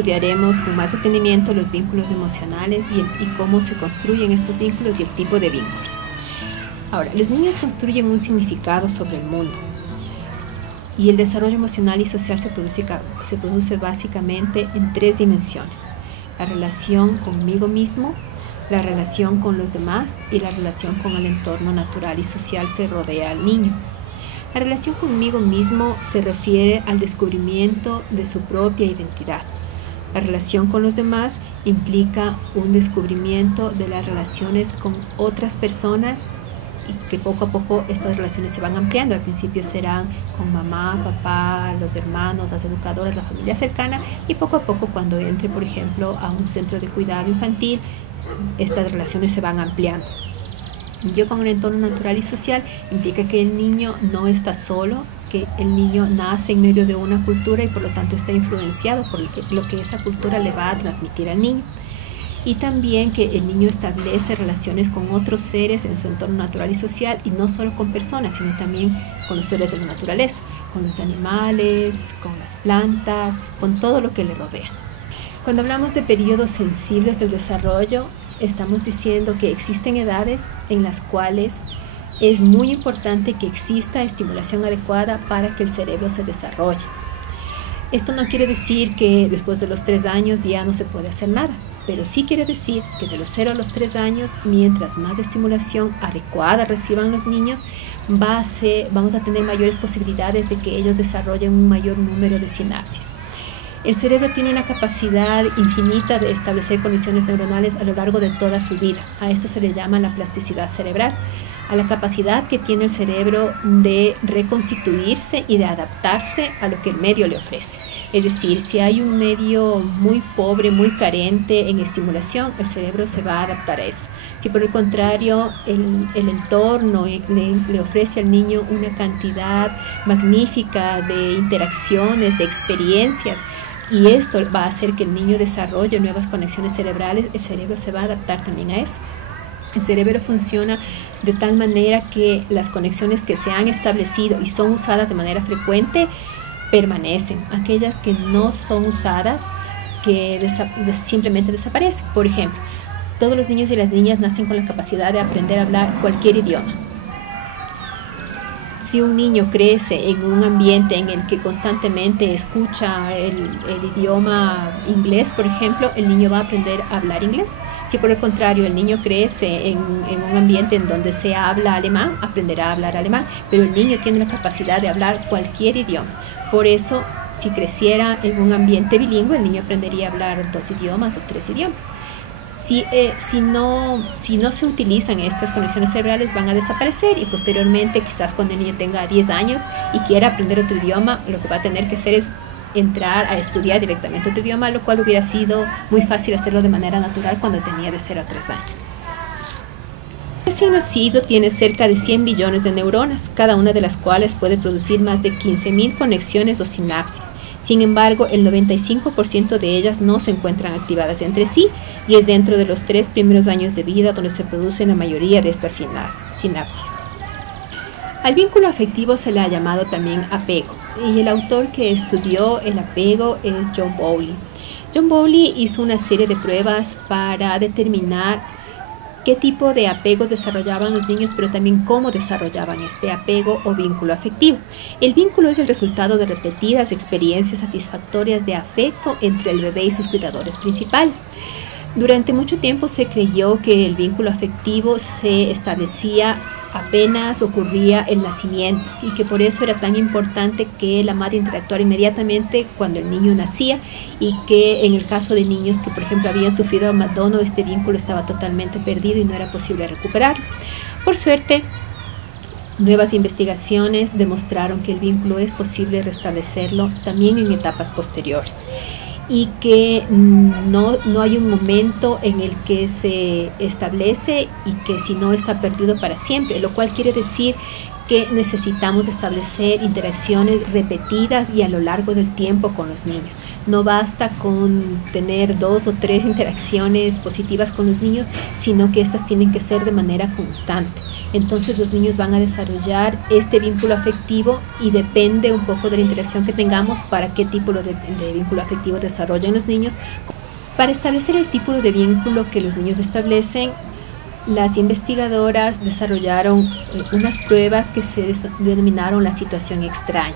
estudiaremos con más detenimiento los vínculos emocionales y cómo se construyen estos vínculos y el tipo de vínculos. Ahora, los niños construyen un significado sobre el mundo y el desarrollo emocional y social se produce básicamente en 3 dimensiones: la relación conmigo mismo, la relación con los demás y la relación con el entorno natural y social que rodea al niño. La relación conmigo mismo se refiere al descubrimiento de su propia identidad. La relación con los demás implica un descubrimiento de las relaciones con otras personas y que poco a poco estas relaciones se van ampliando. Al principio serán con mamá, papá, los hermanos, las educadoras, la familia cercana, y poco a poco cuando entre, por ejemplo, a un centro de cuidado infantil, estas relaciones se van ampliando. Yo con un entorno natural y social implica que el niño no está solo, que el niño nace en medio de una cultura y por lo tanto está influenciado por lo que esa cultura le va a transmitir al niño. Y también que el niño establece relaciones con otros seres en su entorno natural y social, y no solo con personas, sino también con los seres de la naturaleza, con los animales, con las plantas, con todo lo que le rodea. Cuando hablamos de periodos sensibles del desarrollo, estamos diciendo que existen edades en las cuales es muy importante que exista estimulación adecuada para que el cerebro se desarrolle. Esto no quiere decir que después de los 3 años ya no se puede hacer nada, pero sí quiere decir que de los 0 a los 3 años, mientras más estimulación adecuada reciban los niños, vamos a tener mayores posibilidades de que ellos desarrollen un mayor número de sinapsis. El cerebro tiene una capacidad infinita de establecer conexiones neuronales a lo largo de toda su vida. A esto se le llama la plasticidad cerebral, a la capacidad que tiene el cerebro de reconstituirse y de adaptarse a lo que el medio le ofrece. Es decir, si hay un medio muy pobre, muy carente en estimulación, el cerebro se va a adaptar a eso. Si por el contrario el entorno le ofrece al niño una cantidad magnífica de interacciones, de experiencias, y esto va a hacer que el niño desarrolle nuevas conexiones cerebrales, el cerebro se va a adaptar también a eso. El cerebro funciona de tal manera que las conexiones que se han establecido y son usadas de manera frecuente permanecen. Aquellas que no son usadas, que simplemente desaparecen. Por ejemplo, todos los niños y las niñas nacen con la capacidad de aprender a hablar cualquier idioma. Si un niño crece en un ambiente en el que constantemente escucha el idioma inglés, por ejemplo, el niño va a aprender a hablar inglés. Si por el contrario el niño crece en un ambiente en donde se habla alemán, aprenderá a hablar alemán, pero el niño tiene la capacidad de hablar cualquier idioma. Por eso, si creciera en un ambiente bilingüe, el niño aprendería a hablar 2 idiomas o 3 idiomas. Si no se utilizan estas conexiones cerebrales, van a desaparecer, y posteriormente, quizás cuando el niño tenga 10 años y quiera aprender otro idioma, lo que va a tener que hacer es entrar a estudiar directamente otro idioma, lo cual hubiera sido muy fácil hacerlo de manera natural cuando tenía de 0 a 3 años. El recién nacido tiene cerca de 100 billones de neuronas, cada una de las cuales puede producir más de 15.000 conexiones o sinapsis. Sin embargo, el 95% de ellas no se encuentran activadas entre sí, y es dentro de los 3 primeros años de vida donde se producen la mayoría de estas sinapsis. Al vínculo afectivo se le ha llamado también apego, y el autor que estudió el apego es John Bowlby. John Bowlby hizo una serie de pruebas para determinar qué tipo de apegos desarrollaban los niños, pero también cómo desarrollaban este apego o vínculo afectivo. El vínculo es el resultado de repetidas experiencias satisfactorias de afecto entre el bebé y sus cuidadores principales. Durante mucho tiempo se creyó que el vínculo afectivo se establecía apenas ocurría el nacimiento, y que por eso era tan importante que la madre interactuara inmediatamente cuando el niño nacía, y que en el caso de niños que por ejemplo habían sufrido abandono, este vínculo estaba totalmente perdido y no era posible recuperarlo. Por suerte, nuevas investigaciones demostraron que el vínculo es posible restablecerlo también en etapas posteriores, y que no hay un momento en el que se establece y que si no está perdido para siempre, lo cual quiere decir que necesitamos establecer interacciones repetidas y a lo largo del tiempo con los niños. No basta con tener 2 o 3 interacciones positivas con los niños, sino que estas tienen que ser de manera constante. Entonces los niños van a desarrollar este vínculo afectivo y depende un poco de la interacción que tengamos para qué tipo de vínculo afectivo desarrollan los niños. Para establecer el tipo de vínculo que los niños establecen, las investigadoras desarrollaron unas pruebas que se denominaron la situación extraña,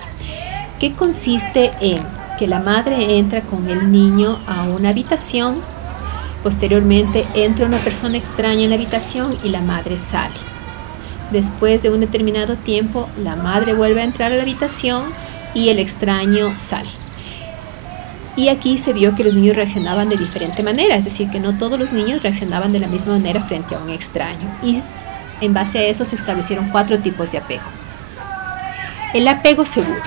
que consiste en que la madre entra con el niño a una habitación, posteriormente entra una persona extraña en la habitación y la madre sale. Después de un determinado tiempo, la madre vuelve a entrar a la habitación y el extraño sale. Y aquí se vio que los niños reaccionaban de diferente manera, es decir, que no todos los niños reaccionaban de la misma manera frente a un extraño. Y en base a eso se establecieron 4 tipos de apego. El apego seguro.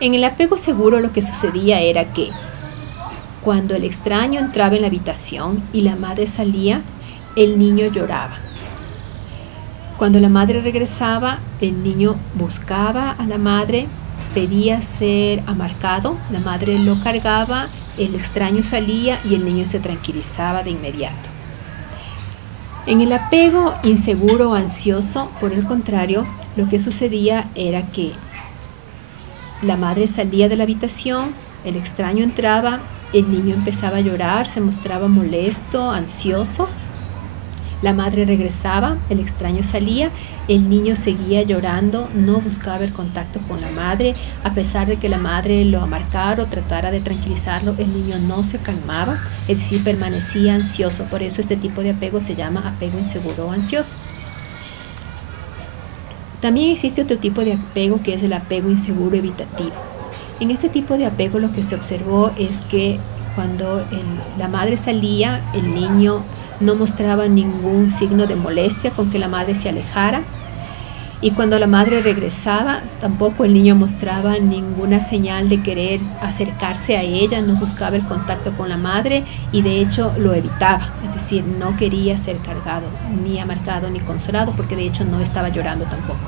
En el apego seguro lo que sucedía era que cuando el extraño entraba en la habitación y la madre salía, el niño lloraba. Cuando la madre regresaba, el niño buscaba a la madre, pedía ser amarcado, la madre lo cargaba, el extraño salía y el niño se tranquilizaba de inmediato. En el apego inseguro o ansioso, por el contrario, lo que sucedía era que la madre salía de la habitación, el extraño entraba, el niño empezaba a llorar, se mostraba molesto, ansioso. La madre regresaba, el extraño salía, el niño seguía llorando, no buscaba el contacto con la madre, a pesar de que la madre lo amarcara o tratara de tranquilizarlo, el niño no se calmaba, es decir, permanecía ansioso. Por eso este tipo de apego se llama apego inseguro o ansioso. También existe otro tipo de apego que es el apego inseguro evitativo. En este tipo de apego lo que se observó es que cuando la madre salía, el niño no mostraba ningún signo de molestia con que la madre se alejara. Y cuando la madre regresaba, tampoco el niño mostraba ninguna señal de querer acercarse a ella, no buscaba el contacto con la madre y de hecho lo evitaba. Es decir, no quería ser cargado, ni amarcado, ni consolado, porque de hecho no estaba llorando tampoco.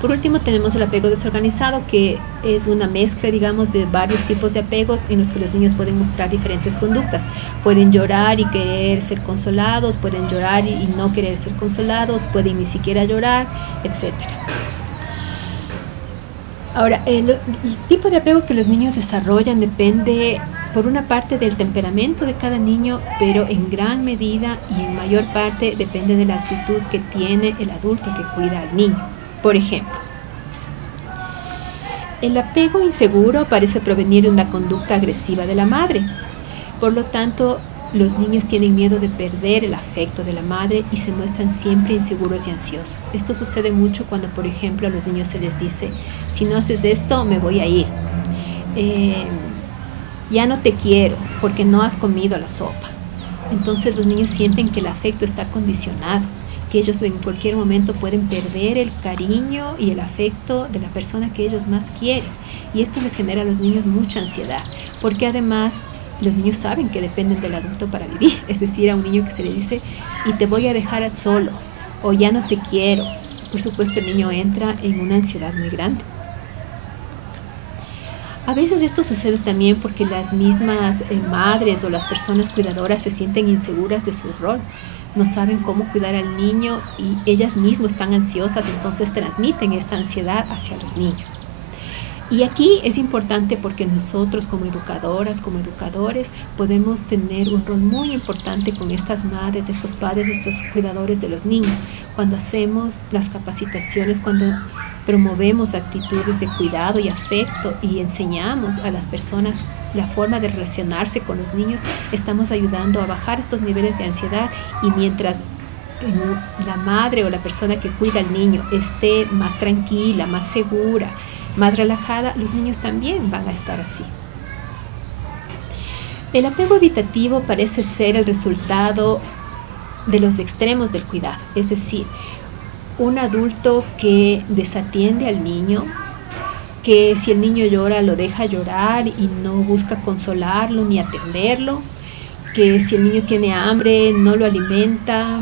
Por último tenemos el apego desorganizado, que es una mezcla, digamos, de varios tipos de apegos en los que los niños pueden mostrar diferentes conductas. Pueden llorar y querer ser consolados, pueden llorar y no querer ser consolados, pueden ni siquiera llorar, etc. Ahora, el tipo de apego que los niños desarrollan depende, por una parte, del temperamento de cada niño, pero en gran medida y en mayor parte depende de la actitud que tiene el adulto que cuida al niño. Por ejemplo, el apego inseguro parece provenir de una conducta agresiva de la madre. Por lo tanto, los niños tienen miedo de perder el afecto de la madre y se muestran siempre inseguros y ansiosos. Esto sucede mucho cuando, por ejemplo, a los niños se les dice: si no haces esto, me voy a ir. Ya no te quiero porque no has comido la sopa. Entonces los niños sienten que el afecto está condicionado, que ellos en cualquier momento pueden perder el cariño y el afecto de la persona que ellos más quieren. Y esto les genera a los niños mucha ansiedad, porque además los niños saben que dependen del adulto para vivir. Es decir, a un niño que se le dice: y te voy a dejar solo, o ya no te quiero, por supuesto el niño entra en una ansiedad muy grande. A veces esto sucede también porque las mismas madres o las personas cuidadoras se sienten inseguras de su rol. No saben cómo cuidar al niño y ellas mismas están ansiosas, entonces transmiten esta ansiedad hacia los niños. Y aquí es importante porque nosotros como educadoras, como educadores, podemos tener un rol muy importante con estas madres, estos padres, estos cuidadores de los niños. Cuando hacemos las capacitaciones, cuando promovemos actitudes de cuidado y afecto y enseñamos a las personas la forma de relacionarse con los niños, estamos ayudando a bajar estos niveles de ansiedad. Y mientras la madre o la persona que cuida al niño esté más tranquila, más segura, más relajada, los niños también van a estar así. El apego evitativo parece ser el resultado de los extremos del cuidado, es decir, un adulto que desatiende al niño, que si el niño llora lo deja llorar y no busca consolarlo ni atenderlo, que si el niño tiene hambre no lo alimenta,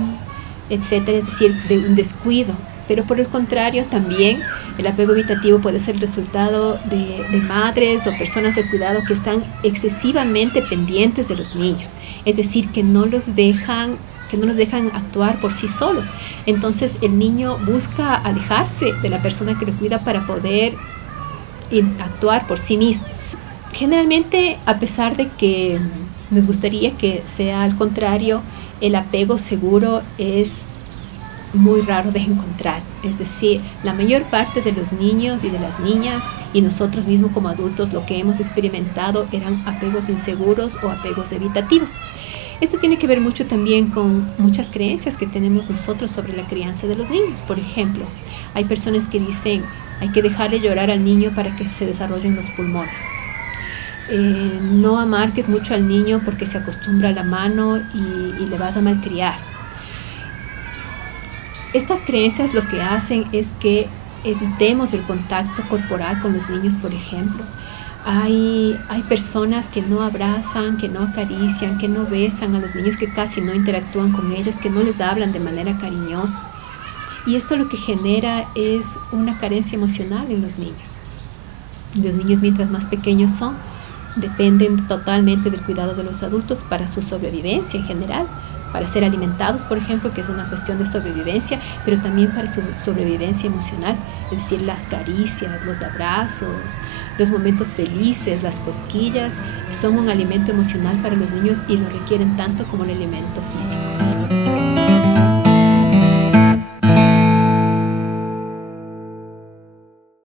etcétera, es decir, de un descuido. Pero por el contrario, también el apego evitativo puede ser el resultado de madres o personas de cuidado que están excesivamente pendientes de los niños, es decir, que no los dejan actuar por sí solos. Entonces el niño busca alejarse de la persona que le cuida para poder actuar por sí mismo. Generalmente, a pesar de que nos gustaría que sea al contrario, el apego seguro es muy raro de encontrar. Es decir, la mayor parte de los niños y de las niñas y nosotros mismos como adultos lo que hemos experimentado eran apegos inseguros o apegos evitativos. Esto tiene que ver mucho también con muchas creencias que tenemos nosotros sobre la crianza de los niños. Por ejemplo, hay personas que dicen hay que dejarle llorar al niño para que se desarrollen los pulmones. No amarques mucho al niño porque se acostumbra a la mano y le vas a malcriar. Estas creencias lo que hacen es que evitemos el contacto corporal con los niños, por ejemplo. Hay personas que no abrazan, que no acarician, que no besan a los niños, que casi no interactúan con ellos, que no les hablan de manera cariñosa. Y esto lo que genera es una carencia emocional en los niños. Los niños, mientras más pequeños son, dependen totalmente del cuidado de los adultos para su sobrevivencia en general, para ser alimentados, por ejemplo, que es una cuestión de sobrevivencia, pero también para su sobrevivencia emocional, es decir, las caricias, los abrazos, los momentos felices, las cosquillas, son un alimento emocional para los niños y lo requieren tanto como el alimento físico.